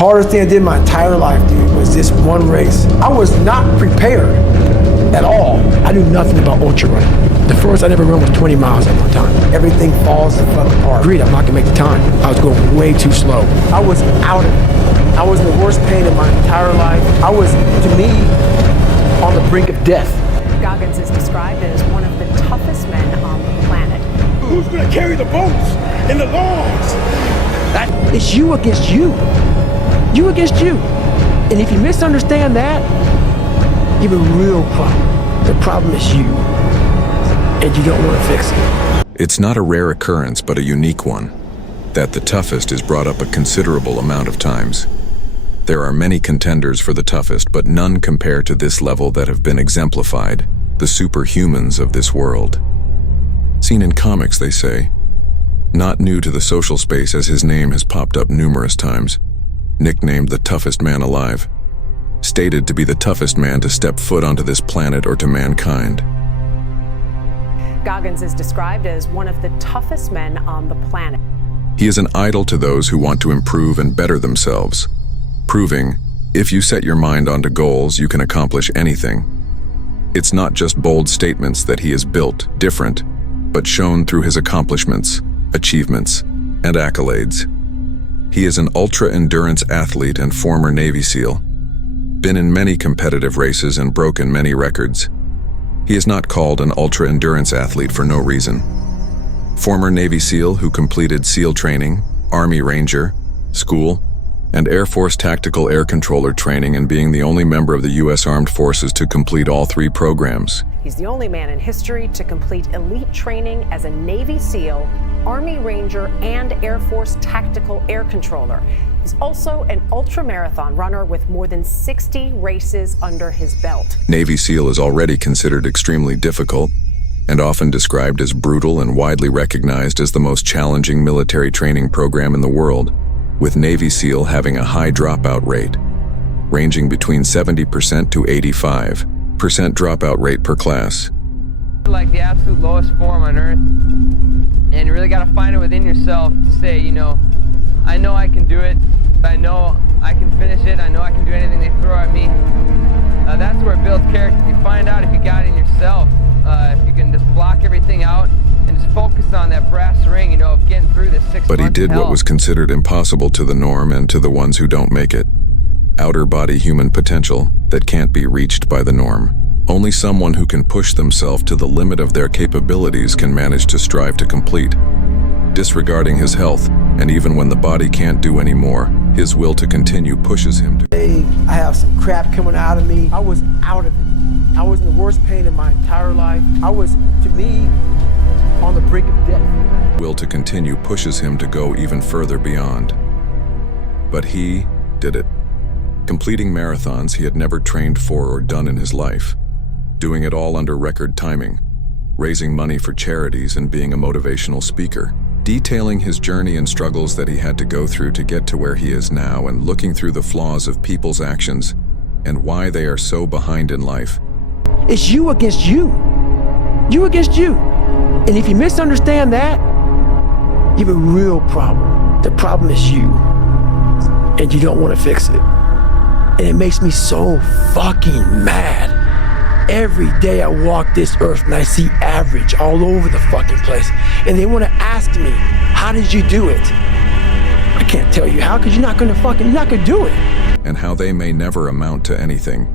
Hardest thing I did in my entire life, dude, was this one race. I was not prepared at all. I knew nothing about ultra running. The first I ever run was 20 miles at one time. Everything falls the fuck apart. Agreed, I'm not gonna make the time. I was going way too slow. I was out of it. I was in the worst pain in my entire life. I was, to me, on the brink of death. Goggins is described as one of the toughest men on the planet. Who's gonna carry the boats and the logs? It's you against you. You against you. And if you misunderstand that, you have a real problem. The problem is you. And you don't want to fix it. It's not a rare occurrence, but a unique one, that the toughest is brought up a considerable amount of times. There are many contenders for the toughest, but none compare to this level that have been exemplified, the superhumans of this world. Seen in comics, they say. Not new to the social space, as his name has popped up numerous times. Nicknamed the toughest man alive. Stated to be the toughest man to step foot onto this planet or to mankind. Goggins is described as one of the toughest men on the planet. He is an idol to those who want to improve and better themselves, proving, if you set your mind onto goals, you can accomplish anything. It's not just bold statements that he is built different, but shown through his accomplishments, achievements, and accolades. He is an ultra-endurance athlete and former Navy SEAL. Been in many competitive races and broken many records. He is not called an ultra-endurance athlete for no reason. Former Navy SEAL who completed SEAL training, Army Ranger, school, and Air Force Tactical Air Controller training, and being the only member of the U.S. Armed Forces to complete all three programs. He's the only man in history to complete elite training as a Navy SEAL, Army Ranger, and Air Force Tactical Air Controller. He's also an ultramarathon runner with more than 60 races under his belt. Navy SEAL is already considered extremely difficult and often described as brutal and widely recognized as the most challenging military training program in the world, with Navy SEAL having a high dropout rate, ranging between 70% to 85% dropout rate per class. Like the absolute lowest form on earth, and you really got to find it within yourself to say, you know I can do it, I know I can finish it, I know I can do anything they throw at me. That's where it builds character. If you find out if you got it in yourself, if you can just block everything out and just focus on that brass ring, of getting through this 6 months. But he did of hell. what was considered impossible to the norm and to the ones who don't make it. Outer body human potential that can't be reached by the norm. Only someone who can push themselves to the limit of their capabilities can manage to strive to complete. Disregarding his health, and even when the body can't do any more, his will to continue pushes him to. I have some crap coming out of me. I was out of it. I was in the worst pain in my entire life. I was, to me, on the brink of death. Will to continue pushes him to go even further beyond. But he did it. Completing marathons he had never trained for or done in his life. Doing it all under record timing. Raising money for charities and being a motivational speaker. Detailing his journey and struggles that he had to go through to get to where he is now, and looking through the flaws of people's actions and why they are so behind in life. It's you against you. You against you. And if you misunderstand that, you have a real problem. The problem is you. And you don't want to fix it. And it makes me so fucking mad. Every day I walk this earth and I see average all over the fucking place. And they want to ask me, how did you do it? I can't tell you how, because you're not going to do it. And how they may never amount to anything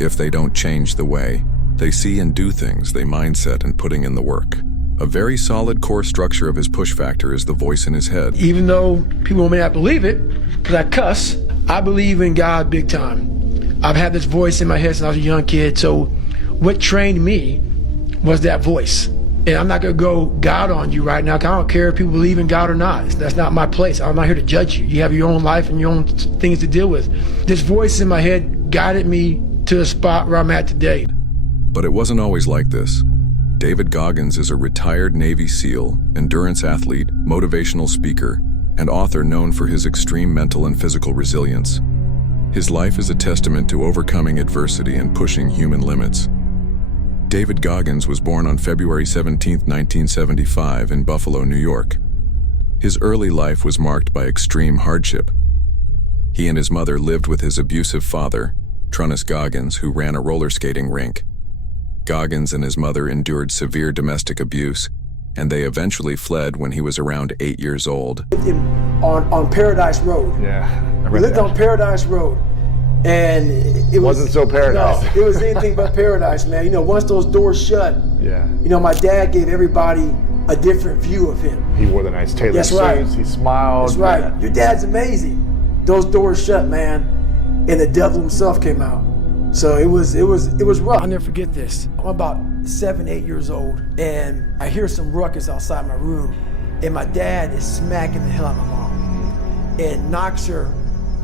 if they don't change the way they see and do things, they mindset and putting in the work. A very solid core structure of his push factor is the voice in his head. Even though people may not believe it, because I cuss, I believe in God big time. I've had this voice in my head since I was a young kid, so what trained me was that voice. And I'm not gonna go God on you right now, because I don't care if people believe in God or not. That's not my place. I'm not here to judge you. You have your own life and your own things to deal with. This voice in my head guided me to the spot where I'm at today. But it wasn't always like this. David Goggins is a retired Navy SEAL, endurance athlete, motivational speaker, and author known for his extreme mental and physical resilience. His life is a testament to overcoming adversity and pushing human limits. David Goggins was born on February 17, 1975 in Buffalo, New York. His early life was marked by extreme hardship. He and his mother lived with his abusive father, Goggins, who ran a roller skating rink. Goggins and his mother endured severe domestic abuse, and they eventually fled when he was around 8 years old. On Paradise Road. Yeah, I We read lived that. on Paradise Road. And it Wasn't so paradise. No, it was anything but paradise, man. You know, once those doors shut, Yeah. you know, my dad gave everybody a different view of him. He wore the nice tailored That's right. suits. He smiled. That's right. Yeah. Your dad's amazing. Those doors shut, man, and the devil himself came out. So it was rough. I'll never forget this. I'm about 7, 8 years old, and I hear some ruckus outside my room, and my dad is smacking the hell out of my mom and knocks her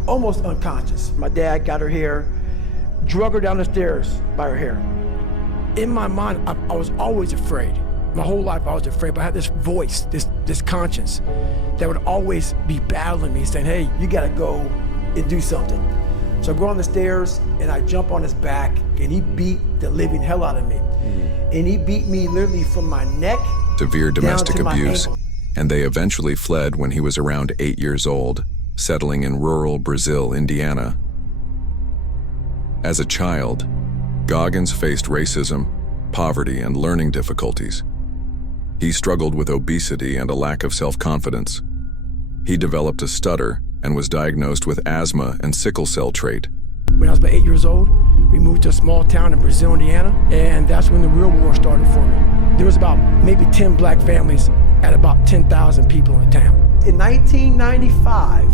almost unconscious. My dad got her hair, drug her down the stairs by her hair. In my mind, I was always afraid. My whole life I was afraid, but I had this voice, this conscience that would always be battling me, saying, hey, you gotta go and do something. So I go on the stairs and I jump on his back, and he beat the living hell out of me. And he beat me literally from my neck Severe domestic down to my abuse, ankle. and they eventually fled when he was around 8 years old, settling in rural Brazil, Indiana. As a child, Goggins faced racism, poverty, and learning difficulties. He struggled with obesity and a lack of self-confidence. He developed a stutter and was diagnosed with asthma and sickle cell trait. When I was about 8 years old, we moved to a small town in Brazil, Indiana, and that's when the real war started for me. There was about maybe 10 black families at about 10,000 people in the town. In 1995,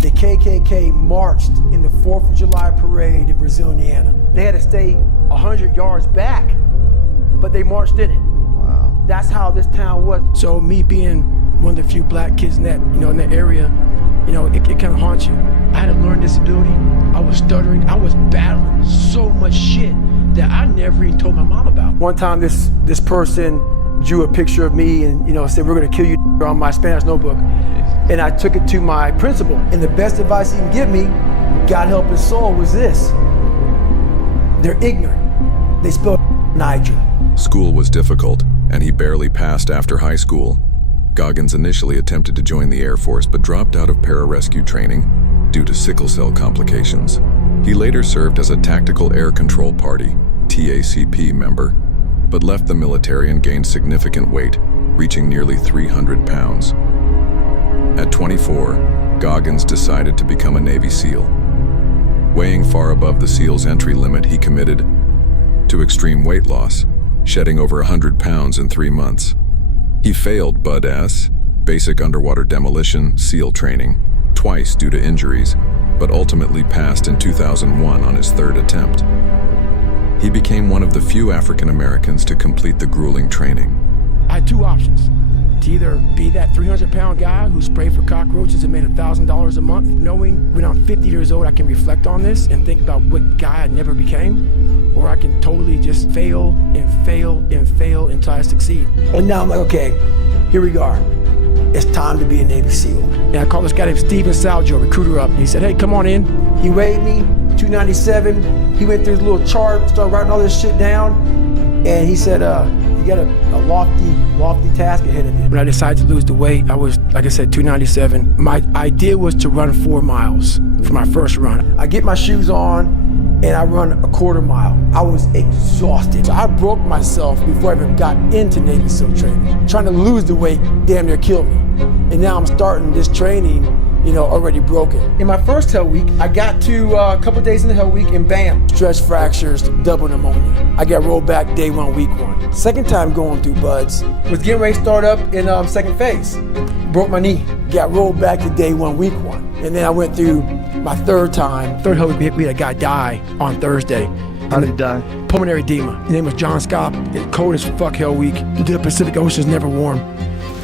the KKK marched in the 4th of July parade in Brazil, Indiana. They had to stay 100 yards back, but they marched in it. Wow. That's how this town was. So me being one of the few black kids in that, in that area, it kind of haunts you. I had a learning disability. I was stuttering. I was battling so much shit that I never even told my mom about. One time this person drew a picture of me and, said, we're gonna kill you on my Spanish notebook. And I took it to my principal. And the best advice he can give me, God help his soul, was this. They're ignorant. They spell Niger. School was difficult, and he barely passed after high school. Goggins initially attempted to join the Air Force but dropped out of pararescue training due to sickle cell complications. He later served as a Tactical Air Control Party, TACP member, but left the military and gained significant weight, reaching nearly 300 pounds. At 24, Goggins decided to become a Navy SEAL. Weighing far above the SEAL's entry limit, he committed to extreme weight loss, shedding over 100 pounds in 3 months. He failed BUD/S, basic underwater demolition, SEAL training, twice due to injuries, but ultimately passed in 2001 on his 3rd attempt. He became one of the few African Americans to complete the grueling training. I had 2 options. To either be that 300-pound guy who sprayed for cockroaches and made $1,000 a month, knowing when I'm 50 years old I can reflect on this and think about what guy I never became, or I can totally just fail and fail and fail until I succeed. And now I'm like, okay, here we are. It's time to be a Navy SEAL. And I called this guy named Steven Saljo, recruiter, up, and he said, hey, come on in. He weighed me, 297. He went through his little chart, started writing all this shit down, and he said, you got a lofty task ahead of you. When I decided to lose the weight, I was, like I said, 297. My idea was to run 4 miles for my first run. I get my shoes on and I run a 1/4 mile. I was exhausted. So I broke myself before I even got into Navy SEAL training. Trying to lose the weight damn near killed me. And now I'm starting this training, already broken. In my first Hell Week, I got to a couple days in the Hell Week and bam, stress fractures, double pneumonia. I got rolled back day 1, week 1. Second time going through BUD/S, was getting ready to start up in second phase. Broke my knee, got rolled back to day 1, week 1. And then I went through my 3rd time. 3rd Hell Week, we had a guy die on Thursday. How did he die? Pulmonary edema. His name was John Scott. It cold as fuck Hell Week. The Pacific Ocean's never warm.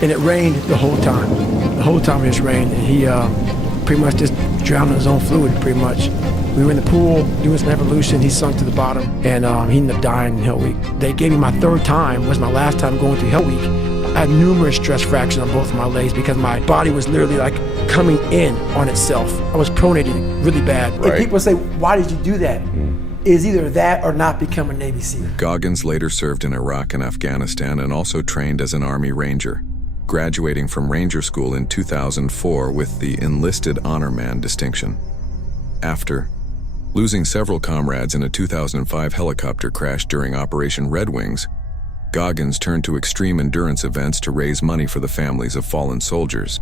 And it rained the whole time. The whole time it just rained. And he pretty much just drowned in his own fluid, pretty much. We were in the pool doing some evolution. He sunk to the bottom, and he ended up dying in Hell Week. They gave me my 3rd time, was my last time going through Hell Week. I had numerous stress fractures on both of my legs because my body was literally like coming in on itself. I was pronating really bad. Right. And people say, why did you do that? Is either that or not become a Navy SEAL. Goggins later served in Iraq and Afghanistan and also trained as an Army Ranger, graduating from Ranger School in 2004 with the Enlisted Honor Man distinction. After losing several comrades in a 2005 helicopter crash during Operation Red Wings, Goggins turned to extreme endurance events to raise money for the families of fallen soldiers.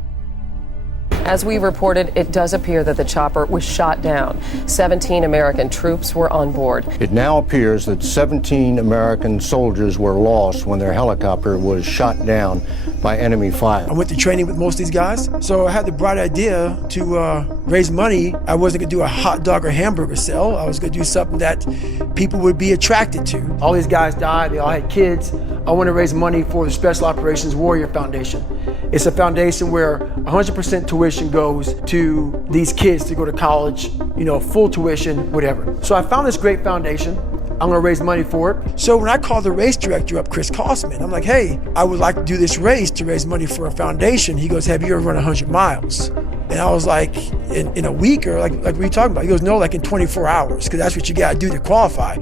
As we reported, it does appear that the chopper was shot down. 17 American troops were on board. It now appears that 17 American soldiers were lost when their helicopter was shot down by enemy fire. I went to training with most of these guys, so I had the bright idea to raise money. I wasn't gonna do a hot dog or hamburger sale. I was gonna do something that people would be attracted to. All these guys died, they all had kids. I want to raise money for the Special Operations Warrior Foundation. It's a foundation where 100% tuition goes to these kids to go to college, full tuition, whatever. So I found this great foundation. I'm gonna raise money for it. So when I called the race director up, Chris Kosman, I'm like, hey, I would like to do this race to raise money for a foundation. He goes, have you ever run 100 miles? And I was like, in a week, or like what are you talking about? He goes, no, like in 24 hours, because that's what you gotta do to qualify.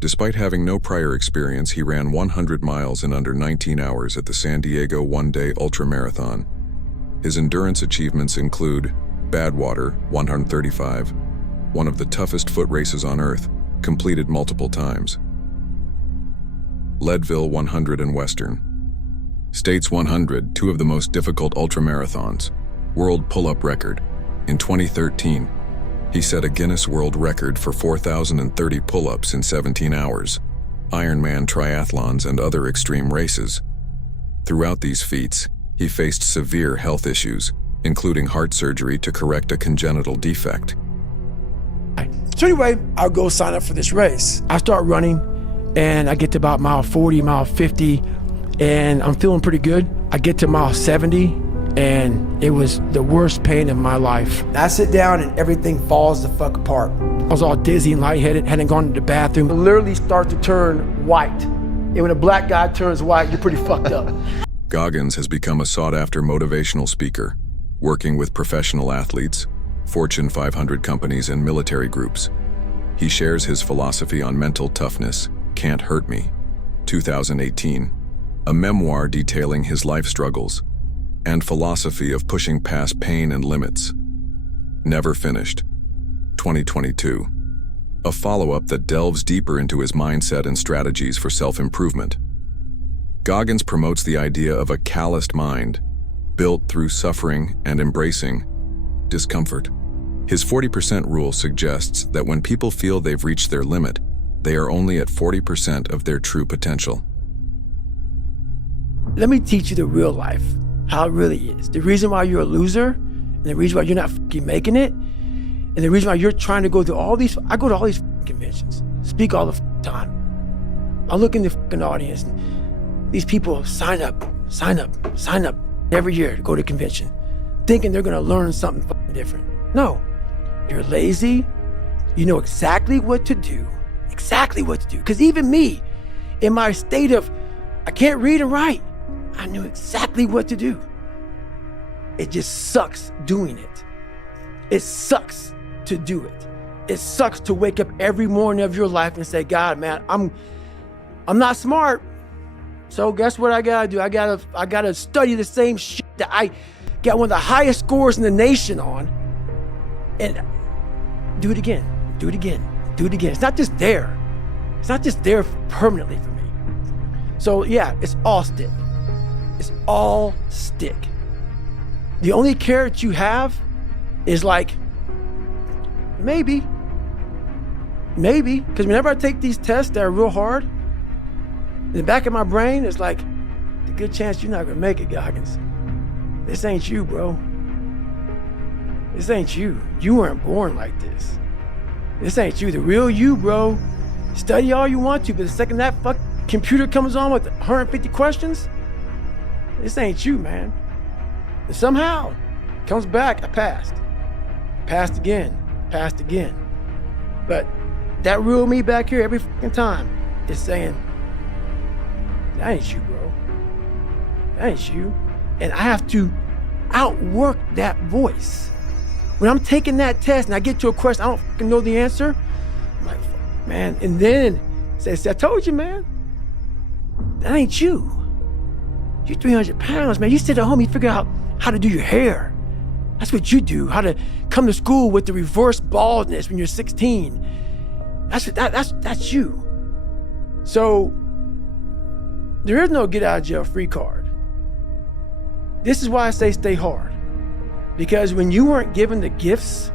Despite having no prior experience, he ran 100 miles in under 19 hours at the San Diego one-day ultramarathon. His endurance achievements include Badwater 135, one of the toughest foot races on earth, completed multiple times; Leadville 100 and Western; States 100, two of the most difficult ultramarathons; world pull-up record. In 2013, he set a Guinness World Record for 4,030 pull-ups in 17 hours, Ironman triathlons, and other extreme races. Throughout these feats, he faced severe health issues, including heart surgery to correct a congenital defect. So anyway, I'll go sign up for this race. I start running, and I get to about mile 40, mile 50, and I'm feeling pretty good. I get to mile 70, and it was the worst pain of my life. I sit down and everything falls the fuck apart. I was all dizzy and lightheaded, hadn't gone to the bathroom. I literally start to turn white. And when a black guy turns white, you're pretty fucked up. Goggins has become a sought-after motivational speaker, working with professional athletes, Fortune 500 companies, and military groups. He shares his philosophy on mental toughness, Can't Hurt Me, 2018, a memoir detailing his life struggles, and philosophy of pushing past pain and limits, Never Finished, 2022, a follow-up that delves deeper into his mindset and strategies for self-improvement. Goggins promotes the idea of a calloused mind, built through suffering and embracing discomfort. His 40% rule suggests that when people feel they've reached their limit, they are only at 40% of their true potential. Let me teach you the real life, how it really is. The reason why you're a loser, and the reason why you're not fucking making it, and the reason why you're trying to go through all these, I go to all these conventions, speak all the time. I look in the fucking audience, and these people sign up every year to go to convention, thinking they're gonna learn something fucking different. No, you're lazy, you know exactly what to do. Because even me, in my state of, I can't read and write, I knew exactly what to do. It just sucks doing it. It sucks to do it. It sucks to wake up every morning of your life and say, God, man, I'm not smart. So guess what I gotta do? I gotta study the same shit that I got one of the highest scores in the nation on, and do it again. It's not just there. It's not just there permanently for me. So yeah, it's all stick. It's all stick. The only carrot you have is like, maybe. Because whenever I take these tests that are real hard, in the back of my brain, it's like, there's a good chance you're not gonna make it, Goggins. This ain't you, bro. This ain't you. You weren't born like this. This ain't you, the real you, bro. Study all you want to, but the second that fuck computer comes on with 150 questions, this ain't you, man. And somehow, comes back, I passed. Passed again. But that real me back here every fucking time is saying, that ain't you, bro. That ain't you. And I have to outwork that voice. When I'm taking that test and I get to a question, I don't fucking know the answer, I'm like, fuck, man. And then says, I told you, man, that ain't you. You're 300 pounds, man. You sit at home, you figure out how to do your hair, That's what you do. How to come to school with the reverse baldness when you're 16. That's you. So there is no get out of jail free card. This is why I say stay hard. Because when you weren't given the gifts,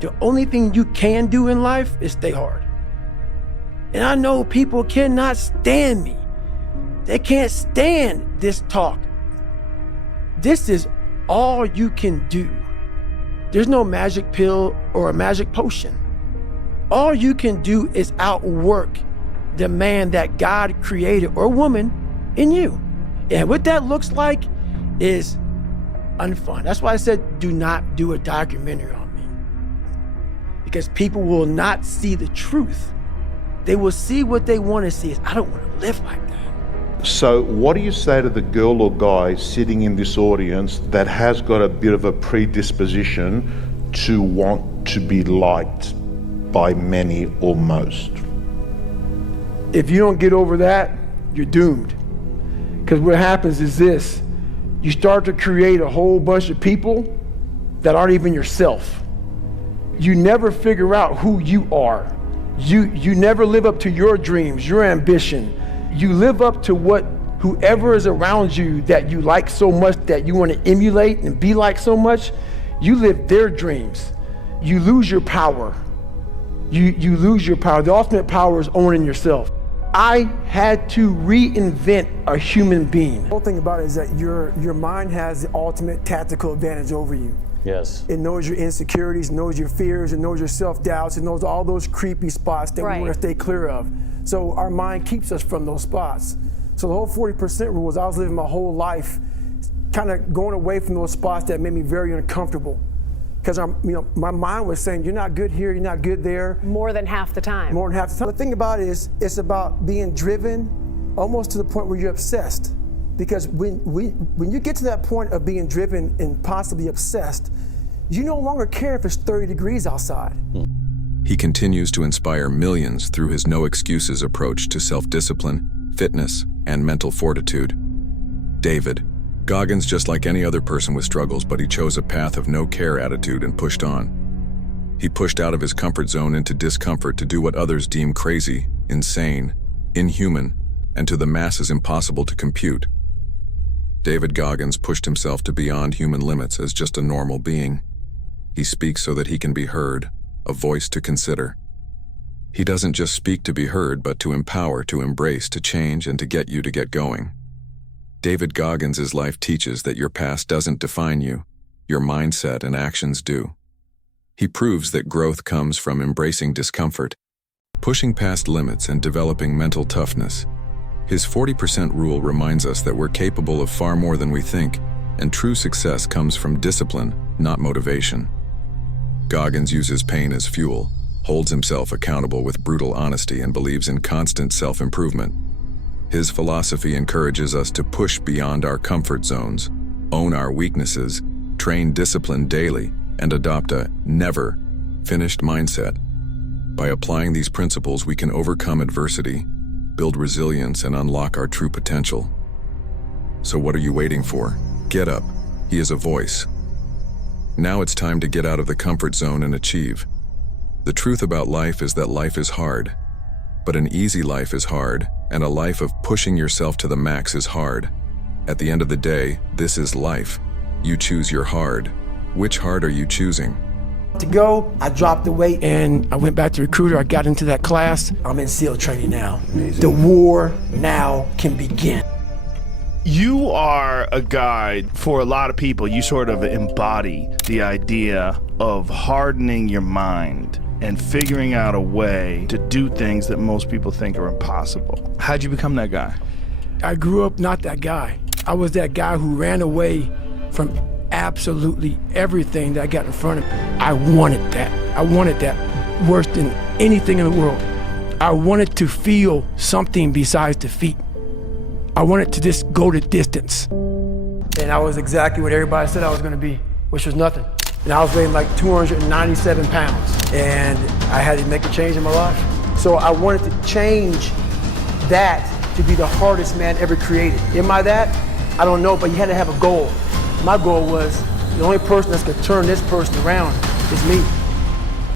the only thing you can do in life is stay hard. And I know people cannot stand me. They can't stand this talk. This is all you can do. There's no magic pill or a magic potion. All you can do is outwork the man that God created, or woman, in you. And what that looks like is unfun. That's why I said, do not do a documentary on me. Because people will not see the truth. They will see what they want to see. I don't want to live like that. So what do you say to the girl or guy sitting in this audience that has got a bit of a predisposition to want to be liked by many or most? If you don't get over that, you're doomed. Because what happens is this: you start to create a whole bunch of people that aren't even yourself. You never figure out who you are. You never live up to your dreams, your ambition. You live up to what whoever is around you that you like so much, that you want to emulate and be like so much. You live their dreams. You lose your power. You lose your power. The ultimate power is owning yourself. I had to reinvent a human being. The whole thing about it is that your mind has the ultimate tactical advantage over you. Yes. It knows your insecurities, knows your fears, it knows your self-doubts, it knows all those creepy spots that we want to stay clear of. So our mind keeps us from those spots. So the whole 40% rule is I was living my whole life kind of going away from those spots that made me very uncomfortable. Because my mind was saying, you're not good here, you're not good there. More than half the time. More than half the time. The thing about it is, it's about being driven almost to the point where you're obsessed. Because when you get to that point of being driven and possibly obsessed, you no longer care if it's 30 degrees outside. He continues to inspire millions through his no excuses approach to self-discipline, fitness, and mental fortitude. David Goggins, just like any other person with struggles, but he chose a path of no care attitude and pushed on. He pushed out of his comfort zone into discomfort to do what others deem crazy, insane, inhuman, and to the masses impossible to compute. David Goggins pushed himself to beyond human limits as just a normal being. He speaks so that he can be heard, a voice to consider. He doesn't just speak to be heard, but to empower, to embrace, to change, and to get you to get going. David Goggins' life teaches that your past doesn't define you, your mindset and actions do. He proves that growth comes from embracing discomfort, pushing past limits, and developing mental toughness. His 40% rule reminds us that we're capable of far more than we think, and true success comes from discipline, not motivation. Goggins uses pain as fuel, holds himself accountable with brutal honesty, and believes in constant self-improvement. His philosophy encourages us to push beyond our comfort zones, own our weaknesses, train discipline daily, and adopt a never finished mindset. By applying these principles, we can overcome adversity, build resilience, and unlock our true potential. So what are you waiting for? Get up. He is a voice. Now it's time to get out of the comfort zone and achieve. The truth about life is that life is hard. But an easy life is hard, and a life of pushing yourself to the max is hard. At the end of the day, this is life. You choose your hard. Which hard are you choosing? To go, I dropped the weight and I went back to recruiter. I got into that class. I'm in SEAL training now. Amazing. The war now can begin. You are a guide for a lot of people. You sort of embody the idea of hardening your mind and figuring out a way to do things that most people think are impossible. How'd you become that guy? I grew up not that guy. I was that guy who ran away from absolutely everything that I got in front of me. I wanted that. I wanted that worse than anything in the world. I wanted to feel something besides defeat. I wanted to just go the distance. And I was exactly what everybody said I was gonna be, which was nothing. And I was weighing like 297 pounds. And I had to make a change in my life. So I wanted to change that to be the hardest man ever created. Am I that? I don't know, but you had to have a goal. My goal was The only person that's gonna turn this person around is me.